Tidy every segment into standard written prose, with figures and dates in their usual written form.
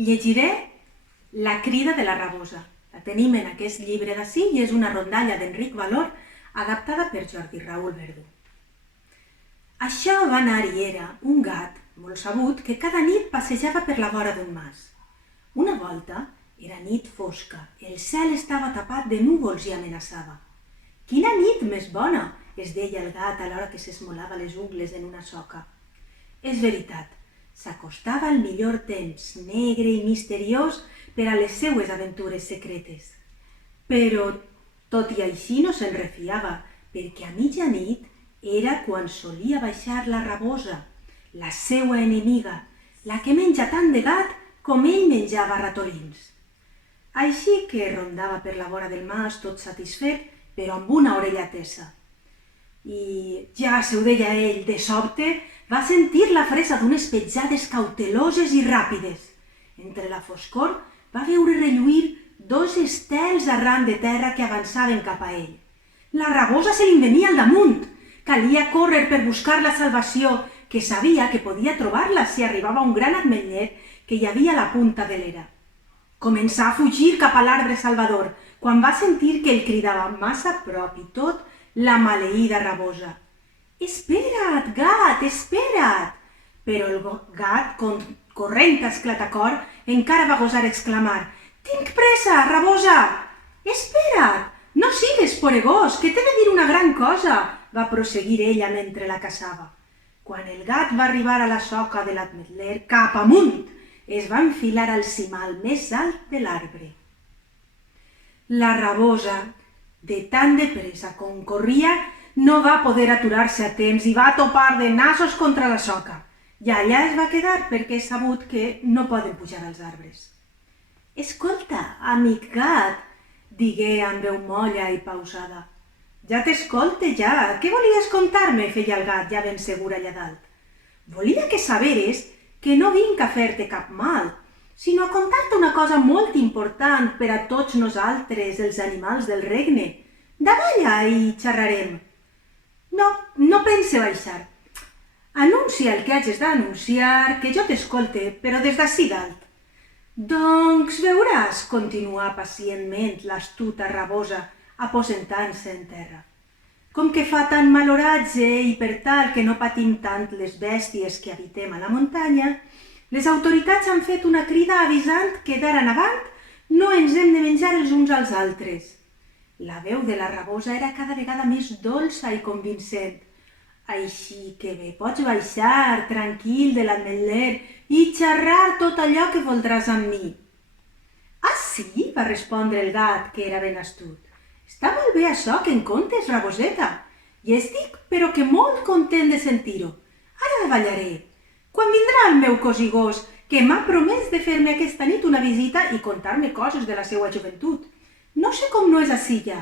Llegiré La crida de la rabosa. La tenim en aquest llibre d'ací i és una rondalla d'Enric Valor adaptada per Jordi Raül Verdú. Això va anar i era un gat molt sabut que cada nit passejava per la vora d'un mas. Una volta era nit fosca, el cel estava tapat de núvols i amenaçava. «Quina nit més bona!», es deia el gat alhora que s'esmolava les ungles en una soca. És veritat, s'acostava el millor temps, negre i misteriós, per a les seues aventures secretes. Però, tot i així, no se'n refiava, perquè a mitjanit era quan solia baixar la rabosa, la seua enemiga, la que menja tant de gat com ell menjava ratolins. Així que rondava per la vora del mas tot satisfet, però amb una orella tesa. I ja se ho deia ell, de sobte va sentir la fressa d'unes petjades cauteloses i ràpides. Entre la foscor va veure relluir dos estels arran de terra que avançaven cap a ell. La rabosa se li venia al damunt. Calia córrer per buscar la salvació, que sabia que podia trobar-la si arribava a un gran ametller que hi havia a la punta de l'era. Començà a fugir cap a l'arbre salvador, quan va sentir que el cridava massa a prop i tot la maleïda rabosa. «Espera't, gat, espera't!» Però el gat, corrent a esclatacor, encara va gosar exclamar: «Tinc pressa, rabosa! Espera't! No sigues poregós, que t'he de dir una gran cosa!», va prosseguir ella mentre la caçava. Quan el gat va arribar a la soca de l'ametler, cap amunt, es va enfilar al cimal més alt de l'arbre. La rabosa, de tan de pressa com corria, no va poder aturar-se a temps i va topar de nassos contra la soca. I allà es va quedar perquè és sabut que no poden pujar als arbres. «Escolta, amic gat», digué amb veu molla i pausada. «Ja t'escolte, ja. Què volies contar-me?», feia el gat, ja ben segur allà dalt. «Volia que saberes que no vinc a fer-te cap mal, sinó a contar-te una cosa molt important per a tots nosaltres, els animals del regne. Davalla i xerrarem». «No pense baixar. Anuncia el que hagis d'anunciar, que jo t'escolte, però des d'ací dalt». «Doncs veuràs», continuà pacientment l'astuta rabosa, aposentant-se en terra. «Com que fa tant mal oratge i per tal que no patim tant les bèsties que habitem a la muntanya, les autoritats han fet una crida avisant que d'ara en avant no ens hem de menjar els uns als altres». La veu de la rabosa era cada vegada més dolça i convincent. «Així que bé, pots baixar tranquil de l'ametler i xerrar tot allò que voldràs amb mi». «Ah, sí?», va respondre el gat, que era ben astut. «Està molt bé això que em contes, raboseta, i estic però que molt content de sentir-ho. Ara davallaré. Quan vindrà el meu cosigós, que m'ha promès de fer-me aquesta nit una visita i contar-me coses de la seva joventut. No sé com no és ací ja».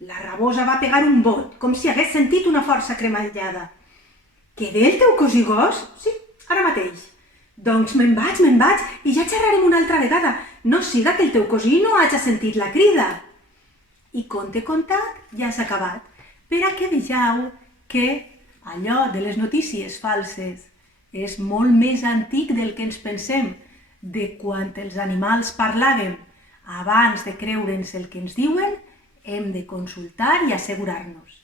La rabosa va pegar un bot, com si hagués sentit una força cremallada. «Que ve el teu cosigós?», «Sí, ara mateix». «Doncs me'n vaig, i ja xerrarem una altra vegada. No siga que el teu cosí no haja sentit la crida». I conte contat ja s'ha acabat, per a que vegeu que allò de les notícies falses és molt més antic del que ens pensem. De quan els animals parlaven, abans de creure'ns el que ens diuen, hem de consultar i assegurar-nos.